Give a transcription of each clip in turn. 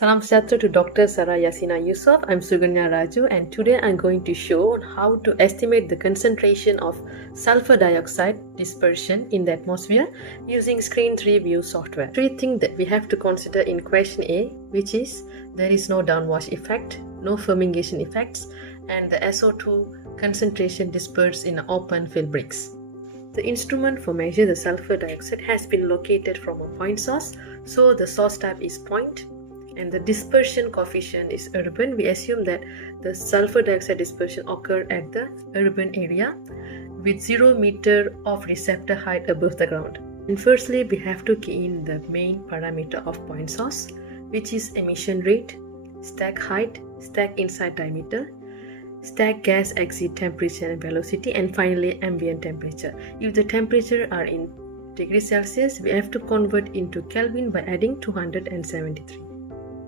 Salam sejahtera to Dr. Sarah Yasina Yusof. I'm Suganya Raju, and today I'm going to show how to estimate the concentration of sulfur dioxide dispersion in the atmosphere using Screen 3 View software. Three things that we have to consider in question A, which is there is no downwash effect, no fumigation effects, and the SO2 concentration dispersed in open fill bricks. The instrument for measure the sulfur dioxide has been located from a point source, so the source type is point. And the dispersion coefficient is urban. We assume that the sulfur dioxide dispersion occurred at the urban area with 0 meter of receptor height above the ground. And firstly, we have to key in the main parameter of point source, which is emission rate, stack height, stack inside diameter, stack gas exit temperature and velocity, and finally ambient temperature. If the temperature are in degrees Celsius, we have to convert into Kelvin by adding 273.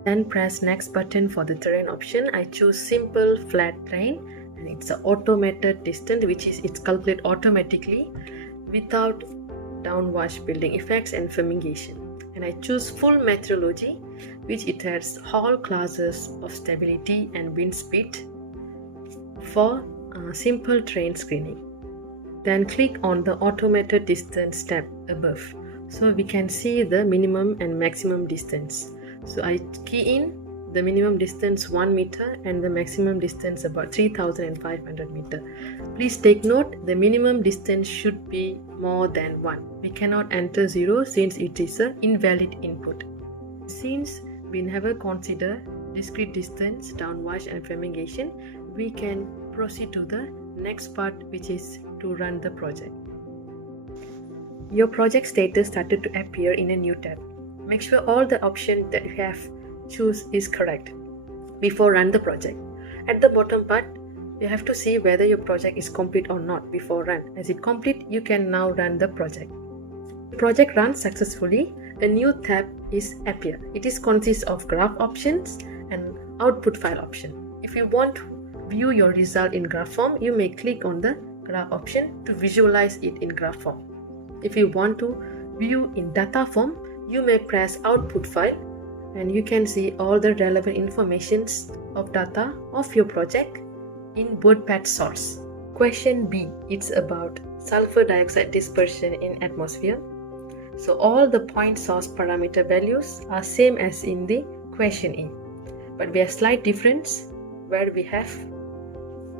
Then press next button for the terrain option. I choose simple flat terrain, and it's an automated distance, which is it's calculated automatically without downwash building effects and fumigation. And I choose full meteorology, which it has all classes of stability and wind speed for simple terrain screening. Then click on the automated distance tab above, so we can see the minimum and maximum distance. So I key in the minimum distance 1 meter and the maximum distance about 3,500 meter. Please take note, the minimum distance should be more than 1. We cannot enter 0 since it is an invalid input. Since we never consider discrete distance, downwash and fumigation, we can proceed to the next part, which is to run the project. Your project status started to appear in a new tab. Make sure all the options that you have choose is correct before run the project. At the bottom part, you have to see whether your project is complete or not before run. As it complete, you can now run the project. The project runs successfully. A new tab is appear. It is consists of graph options and output file option. If you want to view your result in graph form, you may click on the graph option to visualize it in graph form. If you want to view in data form, you may press output file, and you can see all the relevant informations of data of your project in WordPad source. Question B, it's about sulfur dioxide dispersion in atmosphere. So all the point source parameter values are same as in the question A, but we have slight difference where we have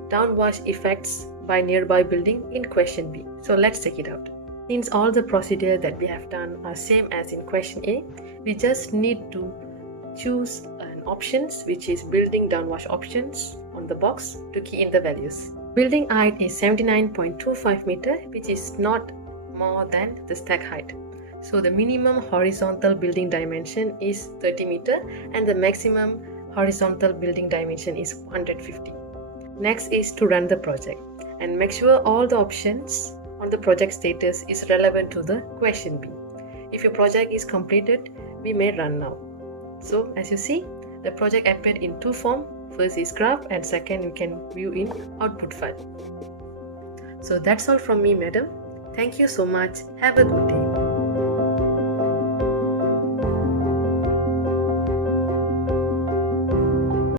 downwash effects by nearby building in question B. So let's check it out. Since all the procedure that we have done are same as in question A, we just need to choose an options, which is building downwash options on the box to key in the values. Building height is 79.25 meter, which is not more than the stack height. So the minimum horizontal building dimension is 30 meter and the maximum horizontal building dimension is 150. Next is to run the project, and make sure all the options on the project status is relevant to the question B. If your project is completed, we may run now. So as you see, the project appeared in two forms. First is graph, and second you can view in output file. So that's all from me, madam. Thank you so much. Have a good day.